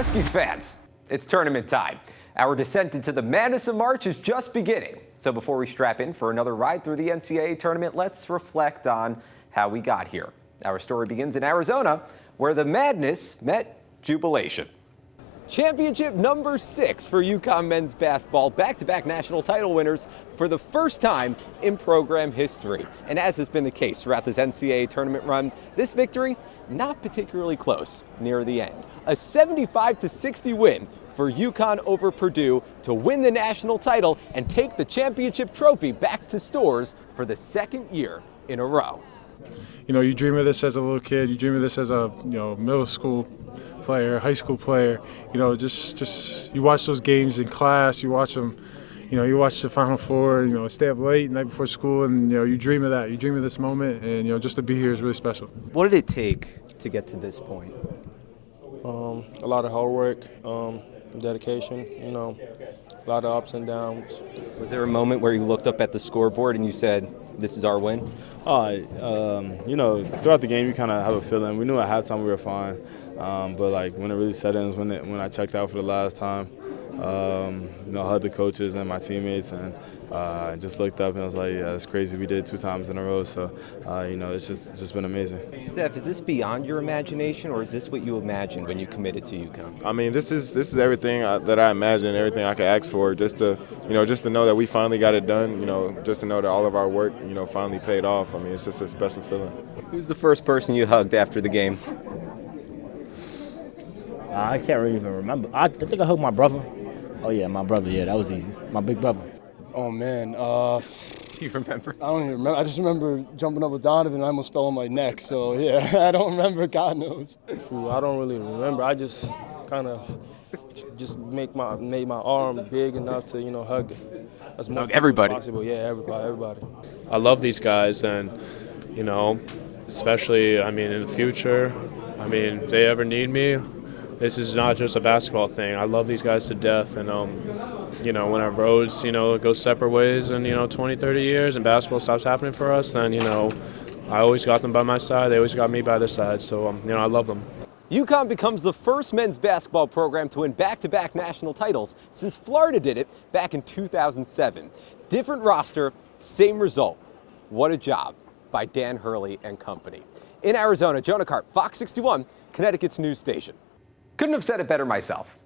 Huskies fans, it's tournament time. Our descent into the madness of March is just beginning. So before we strap in for another ride through the NCAA tournament, let's reflect on how we got here. Our story begins in Arizona, where the madness met jubilation. Championship number 6 for UConn men's basketball, back-to-back national title winners for the first time in program history. And as has been the case throughout this NCAA tournament run, this victory not particularly close near the end. A 75-60 win for UConn over Purdue to win the national title and take the championship trophy back to Storrs for the second year in a row. You know, you dream of this as a little kid. You dream of this as a middle school player, high school player. You know, just you watch those games in class. You watch them. You know, you watch the Final Four. You know, stay up late night before school, and you dream of that. You dream of this moment, and just to be here is really special. What did it take to get to this point? A lot of hard work, dedication. A lot of ups and downs. Was there a moment where you looked up at the scoreboard and you said, "This is our win"? Throughout the game, you kind of have a feeling. We knew at halftime we were fine, but like when it really set in is when I checked out for the last time. Hugged the coaches and my teammates, and I just looked up and I was like, "Yeah, it's crazy. We did it 2 times in a row." So, it's just been amazing. Steph, is this beyond your imagination, or is this what you imagined when you committed to UConn? I mean, this is everything that I imagined, everything I could ask for. Just to know that we finally got it done. Just to know that all of our work, finally paid off. I mean, it's just a special feeling. Who's the first person you hugged after the game? I can't really even remember. I think I hugged my brother. Oh, yeah, my brother. Yeah, that was easy. My big brother. Oh, man. Do you remember? I don't even remember. I just remember jumping up with Donovan and I almost fell on my neck. So, yeah, I don't remember. God knows. True, I don't really remember. I just kind of made my arm big enough to, hug as much everybody. as possible. Yeah, everybody. I love these guys, and, especially, in the future, if they ever need me, this is not just a basketball thing. I love these guys to death, and when our roads go separate ways in 20, 30 years and basketball stops happening for us, then I always got them by my side. They always got me by their side. So I love them. UConn becomes the first men's basketball program to win back-to-back national titles since Florida did it back in 2007. Different roster, same result. What a job by Dan Hurley and company. In Arizona, Jonah Karp, Fox 61, Connecticut's news station. Couldn't have said it better myself.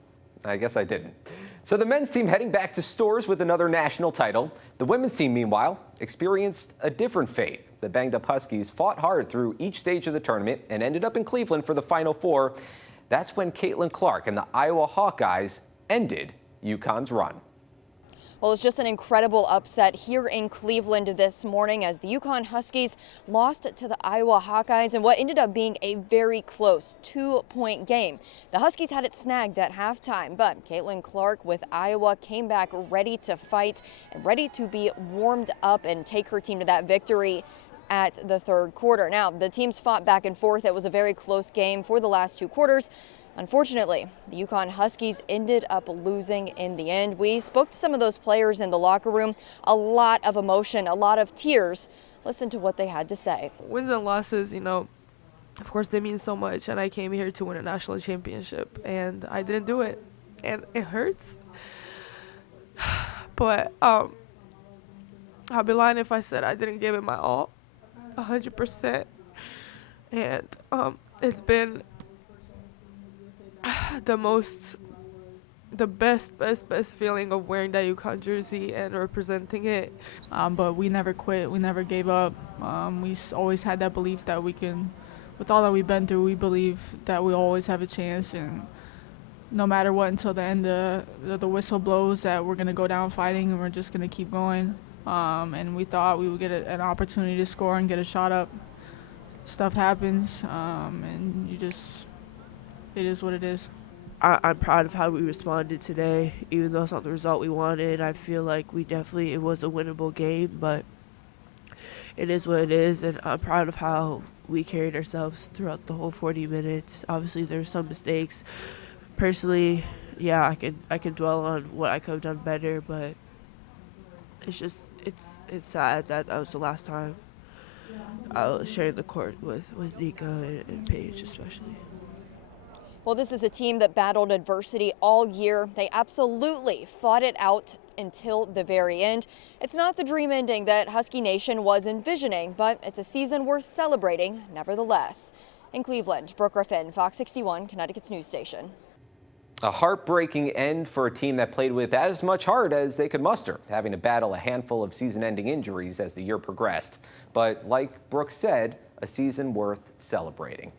I guess I didn't. So the men's team heading back to Storrs with another national title. The women's team, meanwhile, experienced a different fate. The banged-up Huskies fought hard through each stage of the tournament and ended up in Cleveland for the Final Four. That's when Caitlin Clark and the Iowa Hawkeyes ended UConn's run. Well, it's just an incredible upset here in Cleveland this morning as the UConn Huskies lost to the Iowa Hawkeyes in what ended up being a very close 2-point game. The Huskies had it snagged at halftime, but Caitlin Clark with Iowa came back ready to fight and ready to be warmed up and take her team to that victory at the third quarter. Now, the teams fought back and forth. It was a very close game for the last 2 quarters. Unfortunately, the UConn Huskies ended up losing in the end. We spoke to some of those players in the locker room. A lot of emotion, a lot of tears. Listen to what they had to say. Wins and losses, of course they mean so much, and I came here to win a national championship, and I didn't do it, and it hurts. But I'll be lying if I said I didn't give it my all, 100%. And it's been the best feeling of wearing that UConn jersey and representing it. But we never quit. We never gave up. We always had that belief that we can, with all that we've been through, we believe that we always have a chance. And no matter what, until the end of the whistle blows, that we're going to go down fighting and we're just going to keep going. And we thought we would get an opportunity to score and get a shot up. Stuff happens, and it is what it is. I'm proud of how we responded today. Even though it's not the result we wanted, I feel like it was a winnable game, but it is what it is, and I'm proud of how we carried ourselves throughout the whole 40 minutes. Obviously, there were some mistakes. Personally, yeah, I can dwell on what I could have done better, but it's sad that was the last time I was sharing the court with Nika and Paige especially. Well, this is a team that battled adversity all year. They absolutely fought it out until the very end. It's not the dream ending that Husky Nation was envisioning, but it's a season worth celebrating nevertheless. In Cleveland, Brooke Griffin, Fox 61, Connecticut's news station. A heartbreaking end for a team that played with as much heart as they could muster, having to battle a handful of season-ending injuries as the year progressed. But like Brooke said, a season worth celebrating.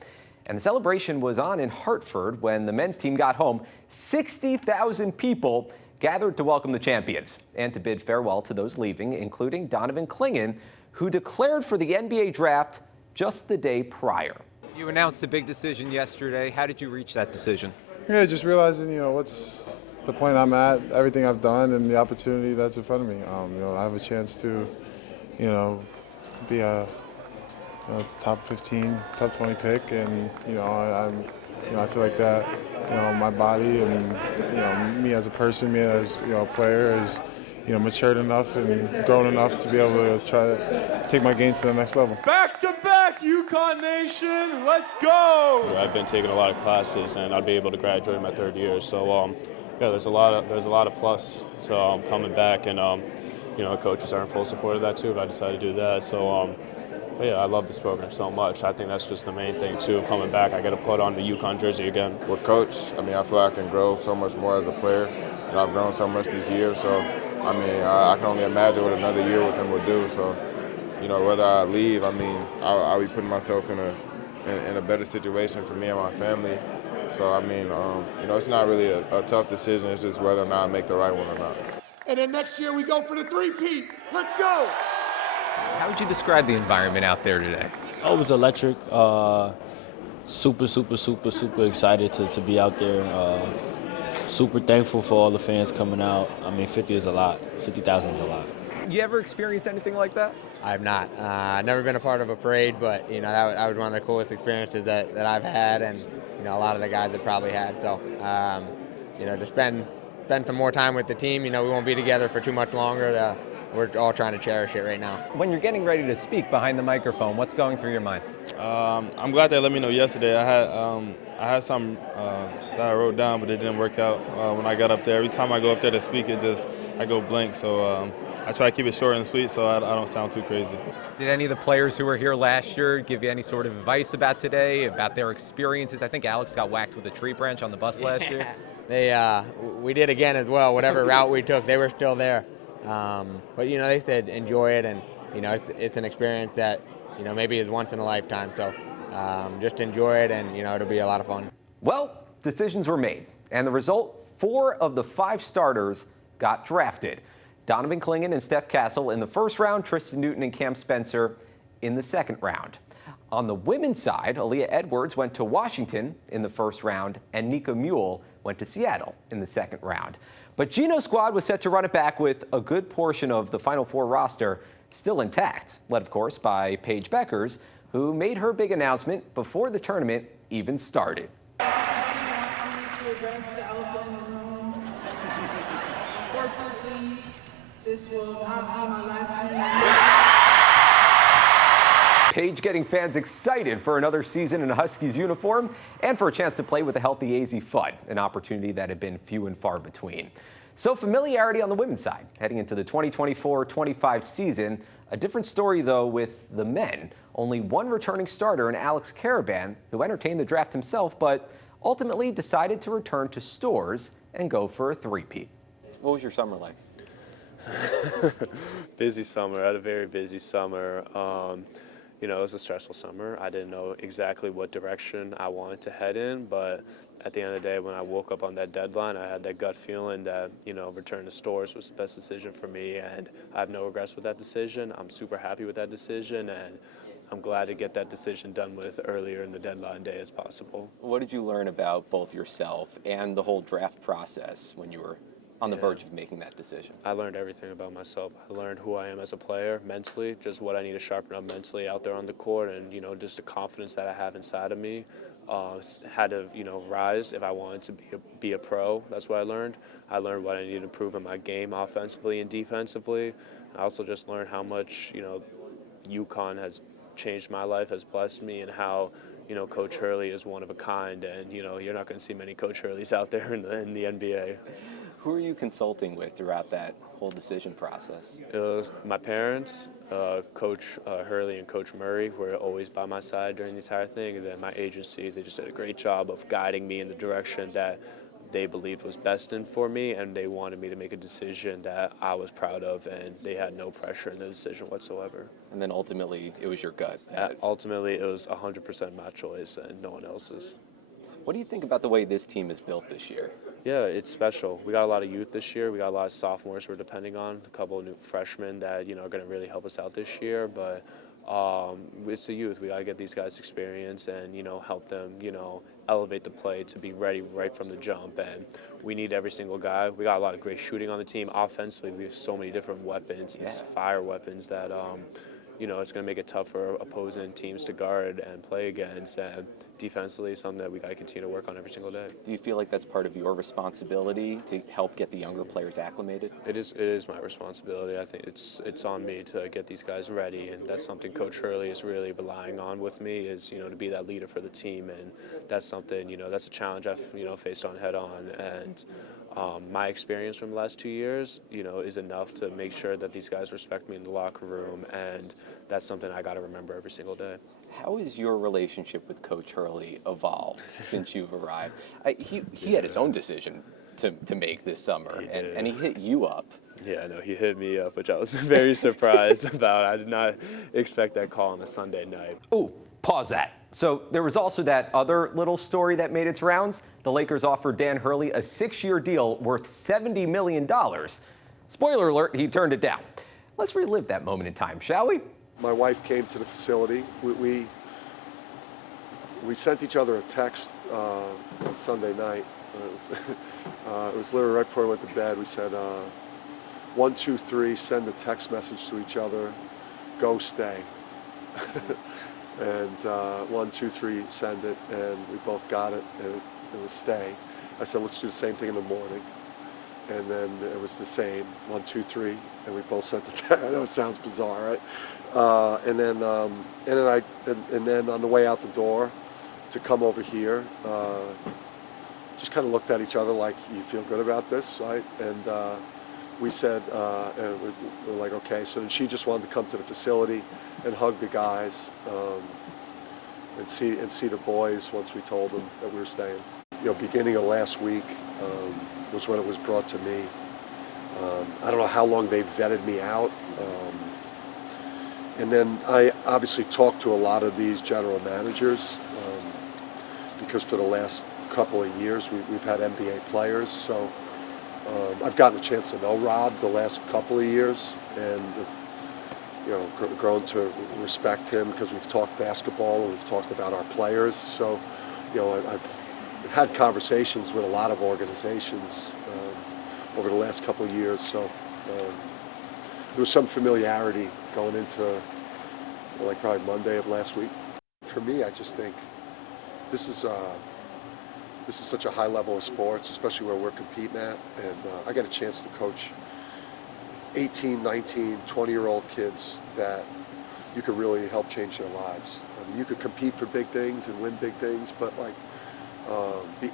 And the celebration was on in Hartford when the men's team got home. 60,000 people gathered to welcome the champions and to bid farewell to those leaving, including Donovan Clingan, who declared for the NBA draft just the day prior. You announced a big decision yesterday. How did you reach that decision? Yeah, just realizing, what's the point I'm at, everything I've done, and the opportunity that's in front of me. I have a chance to, be a top 15, top 20 pick, and I feel like that. My body and me as a person, me as a player, is matured enough and grown enough to be able to try to take my game to the next level. Back to back, UConn Nation, let's go! I've been taking a lot of classes, and I'll be able to graduate my third year. So, there's a lot of plus. So I'm coming back, and coaches are in full support of that too. If I decide to do that, so. But yeah, I love this program so much. I think that's just the main thing too. Coming back, I got to put on the UConn jersey again. With Coach, I feel like I can grow so much more as a player, and I've grown so much this year. So, I can only imagine what another year with him would do. So, whether I leave, I'll be putting myself in a better situation for me and my family. So, it's not really a tough decision. It's just whether or not I make the right one or not. And then next year we go for the three-peat. Let's go! How would you describe the environment out there today? Oh, it was electric. Super excited to be out there. Super thankful for all the fans coming out. 50 is a lot. 50,000 is a lot. You ever experienced anything like that? I've not. Never been a part of a parade, but that was one of the coolest experiences that I've had, and a lot of the guys that probably had. So, to spend some more time with the team. We won't be together for too much longer. We're all trying to cherish it right now. When you're getting ready to speak behind the microphone, what's going through your mind? I'm glad they let me know yesterday. I had some that I wrote down, but it didn't work out when I got up there. Every time I go up there to speak, I go blank. So I try to keep it short and sweet so I don't sound too crazy. Did any of the players who were here last year give you any sort of advice about today, about their experiences? I think Alex got whacked with a tree branch on the bus last year. We did again as well. Whatever route we took, they were still there. But they said enjoy it, and it's an experience that maybe is once in a lifetime. So just enjoy it, and it'll be a lot of fun. Well, decisions were made, and the result: 4 of the 5 starters got drafted. Donovan Clingan and Steph Castle in the first round, Tristan Newton and Cam Spencer in the second round. On the women's side, Aaliyah Edwards went to Washington in the first round, and Nika Mule went to Seattle in the second round. But Gino's squad was set to run it back with a good portion of the Final Four roster still intact, led, of course, by Paige Beckers, who made her big announcement before the tournament even started. Unfortunately, this will not be my last meeting. Paige getting fans excited for another season in a Huskies uniform and for a chance to play with a healthy AZ Fudd, an opportunity that had been few and far between. So familiarity on the women's side heading into the 2024-25 season. A different story, though, with the men. Only one returning starter in Alex Caravan, who entertained the draft himself, but ultimately decided to return to Stores and go for a three-peat. What was your summer like? Busy summer. I had a very busy summer. It was a stressful summer. I didn't know exactly what direction I wanted to head in, but at the end of the day, when I woke up on that deadline, I had that gut feeling that, return to Stores was the best decision for me, and I have no regrets with that decision. I'm super happy with that decision, and I'm glad to get that decision done with earlier in the deadline day as possible. What did you learn about both yourself and the whole draft process when you were on the verge of making that decision? I learned everything about myself. I learned who I am as a player mentally, just what I need to sharpen up mentally out there on the court, and just the confidence that I have inside of me had to rise if I wanted to be a pro. That's what I learned. I learned what I needed to improve in my game offensively and defensively. I also just learned how much UConn has changed my life, has blessed me, and how, you know, Coach Hurley is one of a kind, and, you know, you're not going to see many Coach Hurleys out there in the NBA. Who are you consulting with throughout that whole decision process? It was my parents, Coach Hurley and Coach Murray were always by my side during the entire thing, and then my agency, they just did a great job of guiding me in the direction that they believed was best in for me, and they wanted me to make a decision that I was proud of, and they had no pressure in the decision whatsoever. And then ultimately, it was your gut. Ultimately, it was 100% my choice and no one else's. What do you think about the way this team is built this year? Yeah, it's special. We got a lot of youth this year. We got a lot of sophomores we're depending on, a couple of new freshmen that, you know, are going to really help us out this year, but it's the youth. We got to get these guys experience and, you know, help them, you know, elevate the play to be ready right from the jump. And we need every single guy. We got a lot of great shooting on the team. Offensively, we have so many different weapons, fire weapons that, you know, it's going to make it tough for opposing teams to guard and play against. And defensively, it's something that we got to continue to work on every single day. Do you feel like that's part of your responsibility to help get the younger players acclimated? It is my responsibility. I think it's on me to get these guys ready, and that's something Coach Hurley is really relying on with me, is, you know, to be that leader for the team, and that's something, you know, that's a challenge I've, you know, faced on head on. And my experience from the last 2 years, you know, is enough to make sure that these guys respect me in the locker room, and that's something I got to remember every single day. How has your relationship with Coach Hurley evolved since you've arrived? He had his own decision to make this summer, and he hit you up. Yeah, no, he hit me up, which I was very surprised about. I did not expect that call on a Sunday night. Ooh, pause that. So there was also that other little story that made its rounds. The Lakers offered Dan Hurley a 6-year deal worth $70 million. Spoiler alert, he turned it down. Let's relive that moment in time, shall we? My wife came to the facility. We sent each other a text on Sunday night. It was literally right before we went to bed. We said, 1, 2, 3, send a text message to each other, go stay. And 1, 2, 3, send it, and we both got it, and it was stay. I said, let's do the same thing in the morning. And then it was the same, 1, 2, 3, and we both sent the text. I know it sounds bizarre, right? And then on the way out the door to come over here, just kind of looked at each other like, you feel good about this, right? And we said, and we were like, okay. So then she just wanted to come to the facility and hug the guys and see the boys once we told them that we were staying. You know, beginning of last week was when it was brought to me. I don't know how long they vetted me out. And then I obviously talked to a lot of these general managers because for the last couple of years we've had NBA players. So I've gotten a chance to know Rob the last couple of years, and you know, grown to respect him because we've talked basketball and we've talked about our players. So, you know, I've had conversations with a lot of organizations over the last couple of years. So there was some familiarity going into like probably Monday of last week. For me, I just think this is such a high level of sports, especially where we're competing at, and I got a chance to coach 18, 19, 20-year-old kids that you could really help change their lives. I mean, you could compete for big things and win big things, but like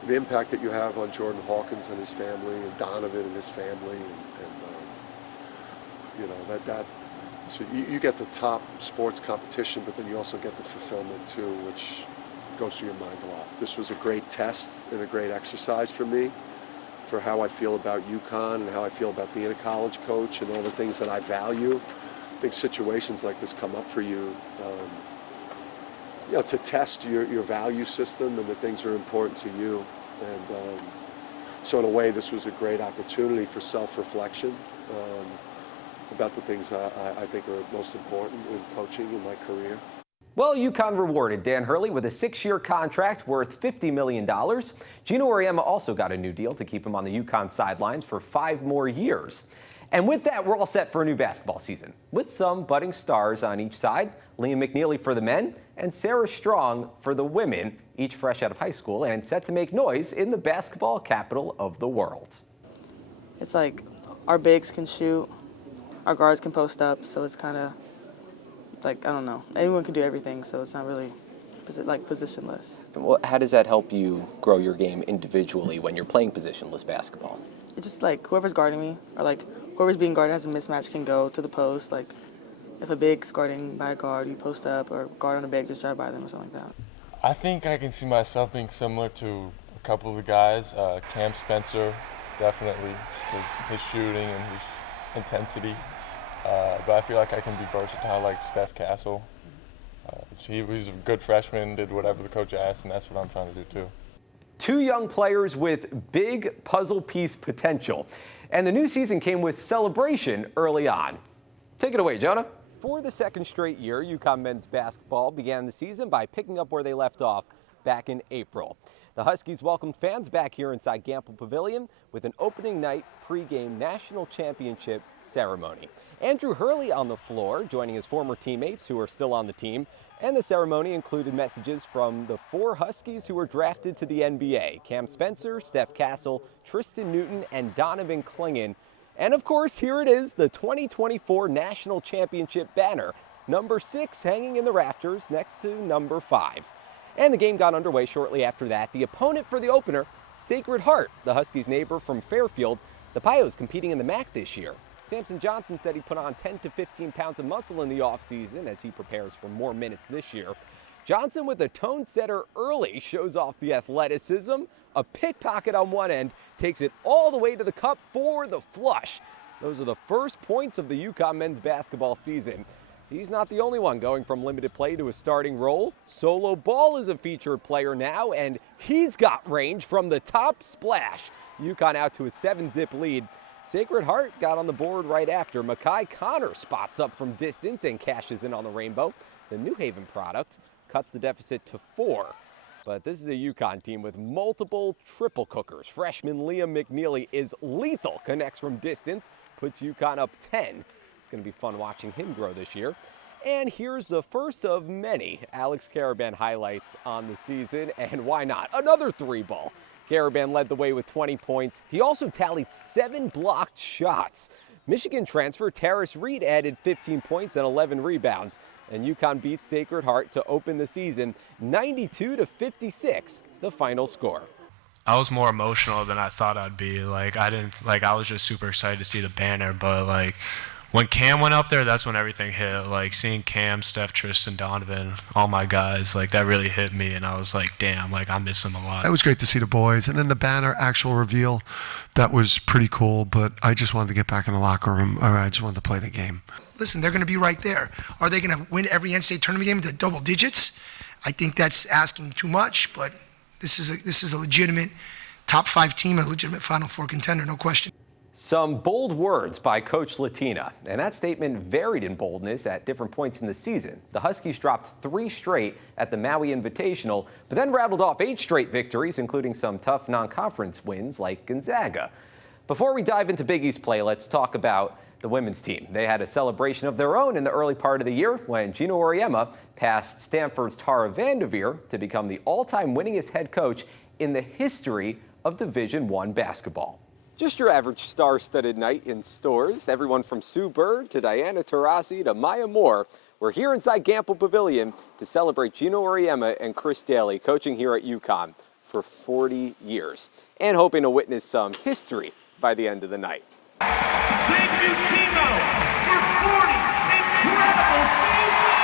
the impact that you have on Jordan Hawkins and his family, and Donovan and his family, and you know, that so you get the top sports competition, but then you also get the fulfillment too, which goes through your mind a lot. This was a great test and a great exercise for me, for how I feel about UConn and how I feel about being a college coach and all the things that I value. I think situations like this come up for you, you know, to test your value system and the things that are important to you. And so in a way, this was a great opportunity for self-reflection about the things I think are most important in coaching in my career. Well, UConn rewarded Dan Hurley with a 6-year contract worth $50 million. Gino Auriemma also got a new deal to keep him on the UConn sidelines for 5 more years. And with that, we're all set for a new basketball season, with some budding stars on each side. Liam McNeely for the men and Sarah Strong for the women, each fresh out of high school and set to make noise in the basketball capital of the world. It's like our bigs can shoot, our guards can post up, so it's kind of like, I don't know. Anyone can do everything, so it's not really like positionless. Well, how does that help you grow your game individually when you're playing positionless basketball? It's just like whoever's guarding me, or like whoever's being guarded has a mismatch, can go to the post. Like if a big's guarding by a guard, you post up, or guard on a big, just drive by them or something like that. I think I can see myself being similar to a couple of the guys. Cam Spencer, definitely, just because his shooting and his intensity. But I feel like I can be versatile like Steph Castle. He was a good freshman, did whatever the coach asked, and that's what I'm trying to do too. Two young players with big puzzle piece potential. And the new season came with celebration early on. Take it away, Jonah. For the second straight year, UConn men's basketball began the season by picking up where they left off back in April. The Huskies welcomed fans back here inside Gamble Pavilion with an opening night pregame national championship ceremony. Andrew Hurley on the floor, joining his former teammates who are still on the team, and the ceremony included messages from the 4 Huskies who were drafted to the NBA: Cam Spencer, Steph Castle, Tristan Newton, and Donovan Clingan. And of course, here it is, the 2024 National Championship banner, number 6 hanging in the rafters next to number 5. And the game got underway shortly after that. The opponent for the opener, Sacred Heart, the Huskies' neighbor from Fairfield. The Pios competing in the MAC this year. Samson Johnson said he put on 10 to 15 pounds of muscle in the offseason as he prepares for more minutes this year. Johnson, with a tone setter early, shows off the athleticism. A pickpocket on one end takes it all the way to the cup for the flush. Those are the first points of the UConn men's basketball season. He's not the only one going from limited play to a starting role. Solo Ball is a featured player now, and he's got range from the top splash. UConn out to a 7-zip lead. Sacred Heart got on the board right after. Makai Connor spots up from distance and cashes in on the rainbow. The New Haven product cuts the deficit to 4. But this is a UConn team with multiple triple cookers. Freshman Liam McNeely is lethal, connects from distance, puts UConn up 10. It's going to be fun watching him grow this year. And here's the first of many Alex Karaban highlights on the season, and why not? Another 3-ball. Karaban led the way with 20 points. He also tallied 7 blocked shots. Michigan transfer Terrace Reed added 15 points and 11 rebounds. And UConn beats Sacred Heart to open the season 92-56, the final score. I was more emotional than I thought I'd be. I was just super excited to see the banner, but when Cam went up there, that's when everything hit. Seeing Cam, Steph, Tristan, Donovan, all my guys, that really hit me, and I was like, damn, I miss them a lot. It was great to see the boys, and then the banner actual reveal, that was pretty cool, but I just wanted to get back in the locker room. I just wanted to play the game. Listen, they're going to be right there. Are they going to win every NCAA tournament game to double digits? I think that's asking too much, but this is a legitimate top 5 team, a legitimate Final Four contender, no question. Some bold words by Coach Latina, and that statement varied in boldness at different points in the season. The Huskies dropped 3 straight at the Maui Invitational, but then rattled off 8 straight victories, including some tough non-conference wins like Gonzaga. Before we dive into Big East play, let's talk about the women's team. They had a celebration of their own in the early part of the year when Gino Auriemma passed Stanford's Tara Vanderveer to become the all-time winningest head coach in the history of Division I basketball. Just your average star-studded night in stores. Everyone from Sue Bird to Diana Taurasi to Maya Moore. We're here inside Gamble Pavilion to celebrate Gino Auriemma and Chris Daly coaching here at UConn for 40 years and hoping to witness some history by the end of the night. Thank you, Gino, for 40 incredible seasons!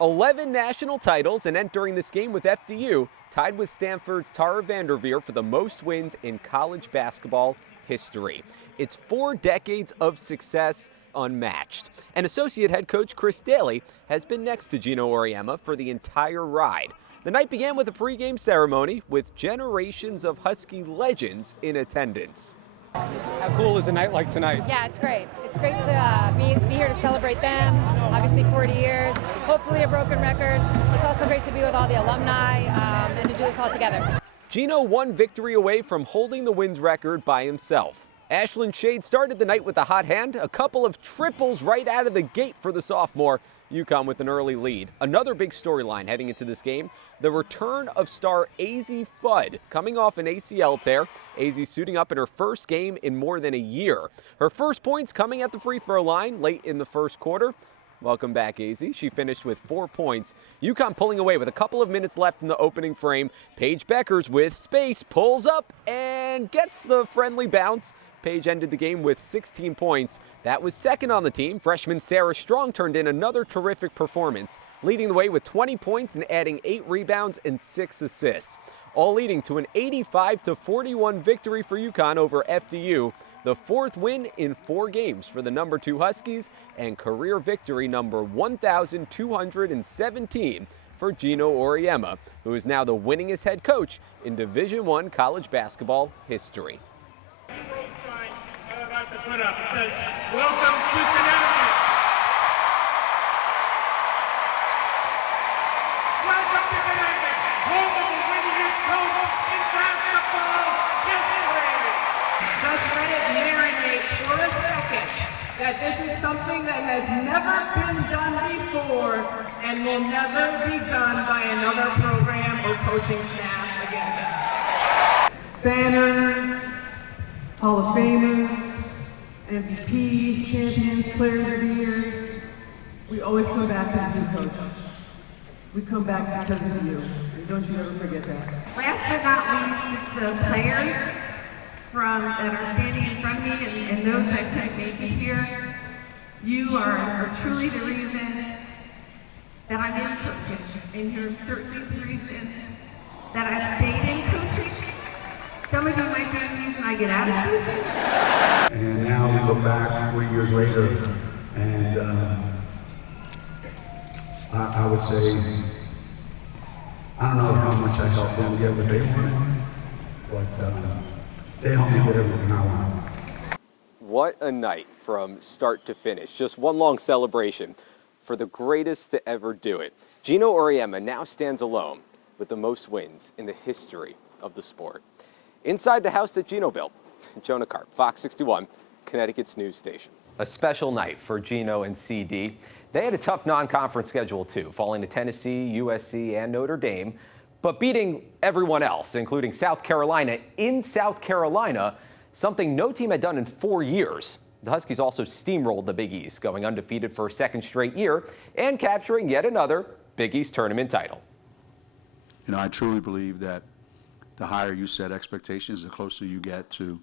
11 national titles, and entering this game with FDU, tied with Stanford's Tara Vanderveer for the most wins in college basketball history. It's 4 decades of success unmatched. And associate head coach Chris Daly has been next to Gino Auriemma for the entire ride. The night began with a pregame ceremony with generations of Husky legends in attendance. How cool is a night like tonight? Yeah, it's great. It's great to be here to celebrate them. Obviously 40 years, hopefully a broken record. It's also great to be with all the alumni and to do this all together. Gino 1 victory away from holding the wins record by himself. Ashlyn Shade started the night with a hot hand, a couple of triples right out of the gate for the sophomore. UConn with an early lead. Another big storyline heading into this game, the return of star Azzi Fudd, coming off an ACL tear. Azzi suiting up in her first game in more than a year. Her first points coming at the free throw line late in the first quarter. Welcome back, AZ. She finished with 4 points. UConn pulling away with a couple of minutes left in the opening frame. Paige Beckers with space pulls up and gets the friendly bounce. Paige ended the game with 16 points. That was second on the team. Freshman Sarah Strong turned in another terrific performance, leading the way with 20 points and adding 8 rebounds and 6 assists, all leading to an 85-41 victory for UConn over FDU, the 4th win in 4 games for the number 2 Huskies and career victory number 1,217 for Gino Auriemma, who is now the winningest head coach in Division I college basketball history. To put up. It says, "Welcome to Connecticut." Welcome to Connecticut, home of the winningest coach in basketball history. Just let it marinate for a second that this is something that has never been done before and will never be done by another program or coaching staff again. Banners, Hall of Famers, MVPs, champions, players of the years. We always come back because of you, Coach. We come back because of you. And don't you ever forget that. Last but not least, it's the players that are standing in front of me and those that couldn't make it here. You are truly the reason that I'm in coaching. And you're certainly the reason that I've stayed in coaching. Some of you might be the reason I get out of coaching. And now we look back 3 years later, and I would say, I don't know how much I helped them get what they wanted, but they helped me get everything I wanted. What a night from start to finish. Just one long celebration for the greatest to ever do it. Gino Auriemma now stands alone with the most wins in the history of the sport. Inside the house that Gino built, Jonah Karp, Fox 61, Connecticut's news station. A special night for Gino and CD. They had a tough non-conference schedule too, falling to Tennessee, USC, and Notre Dame, but beating everyone else, including South Carolina in South Carolina, something no team had done in 4 years. The Huskies also steamrolled the Big East, going undefeated for a second straight year and capturing yet another Big East tournament title. You know, I truly believe that the higher you set expectations, the closer you get to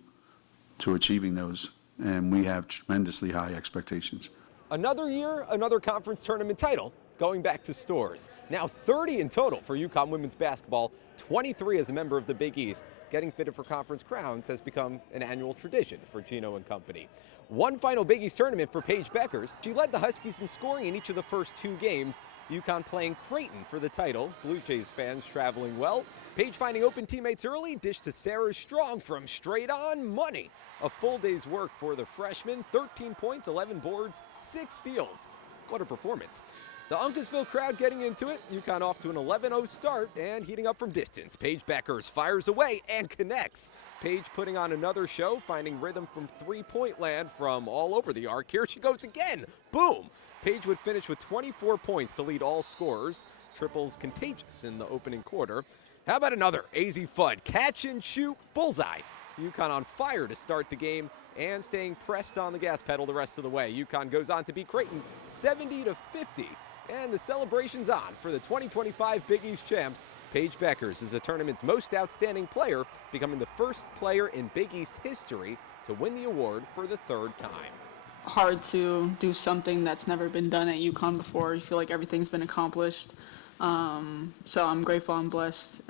achieving those. And we have tremendously high expectations. Another year, another conference tournament title, going back to Stores. Now 30 in total for UConn women's basketball, 23 as a member of the Big East. Getting fitted for conference crowns has become an annual tradition for Gino and company. One final Big East tournament for Paige Beckers. She led the Huskies in scoring in each of the first 2 games. UConn playing Creighton for the title. Blue Jays fans traveling well. Paige finding open teammates early, dish to Sarah Strong from straight on money. A full day's work for the freshman, 13 points, 11 boards, 6 steals. What a performance. The Uncasville crowd getting into it. UConn off to an 11-0 start and heating up from distance. Paige Beckers fires away and connects. Paige putting on another show, finding rhythm from three-point land from all over the arc. Here she goes again. Boom. Paige would finish with 24 points to lead all scorers. Triples contagious in the opening quarter. How about another AZ Fudd? Catch and shoot, bullseye. UConn on fire to start the game and staying pressed on the gas pedal the rest of the way. UConn goes on to beat Creighton 70-50. And the celebration's on for the 2025 Big East champs. Paige Beckers is the tournament's most outstanding player, becoming the first player in Big East history to win the award for the 3rd time. Hard to do something that's never been done at UConn before. You feel like everything's been accomplished. So I'm grateful, I'm blessed.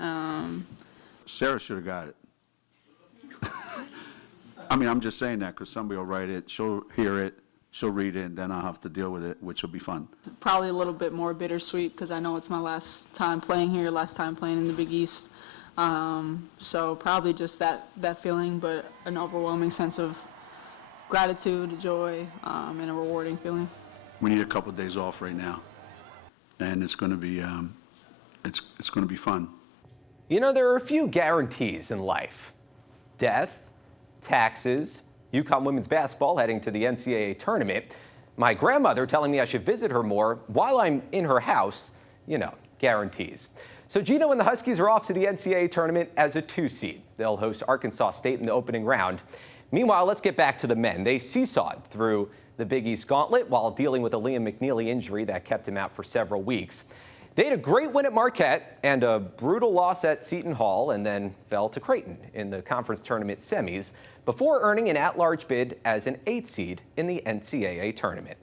Sarah should have got it. I mean, I'm just saying that because somebody will write it, she'll hear it, she'll read it, and then I'll have to deal with it, which will be fun. Probably a little bit more bittersweet because I know it's my last time playing here, last time playing in the Big East. So probably just that feeling, but an overwhelming sense of gratitude, joy, and a rewarding feeling. We need a couple of days off right now, and it's going to be it's going to be fun. You know, there are a few guarantees in life: death, taxes, UConn women's basketball heading to the NCAA tournament, my grandmother telling me I should visit her more while I'm in her house. You know, guarantees. So Gino and the Huskies are off to the NCAA tournament as a 2 seed. They'll host Arkansas State in the opening round. Meanwhile, let's get back to the men. They seesawed through the Big East gauntlet while dealing with a Liam McNeely injury that kept him out for several weeks. They had a great win at Marquette and a brutal loss at Seton Hall, and then fell to Creighton in the conference tournament semis before earning an at-large bid as an 8th seed in the NCAA tournament.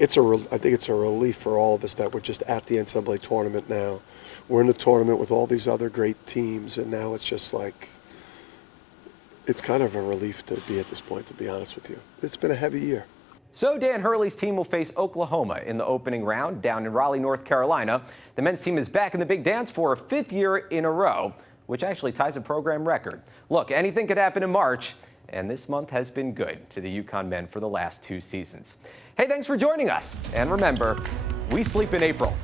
I think it's a relief for all of us that we're just at the NCAA tournament now. We're in the tournament with all these other great teams, and now it's just like, it's kind of a relief to be at this point, to be honest with you. It's been a heavy year. So Dan Hurley's team will face Oklahoma in the opening round down in Raleigh, North Carolina. The men's team is back in the big dance for a 5th year in a row, which actually ties a program record. Look, anything could happen in March, and this month has been good to the UConn men for the last 2 seasons. Hey, thanks for joining us. And remember, we sleep in April.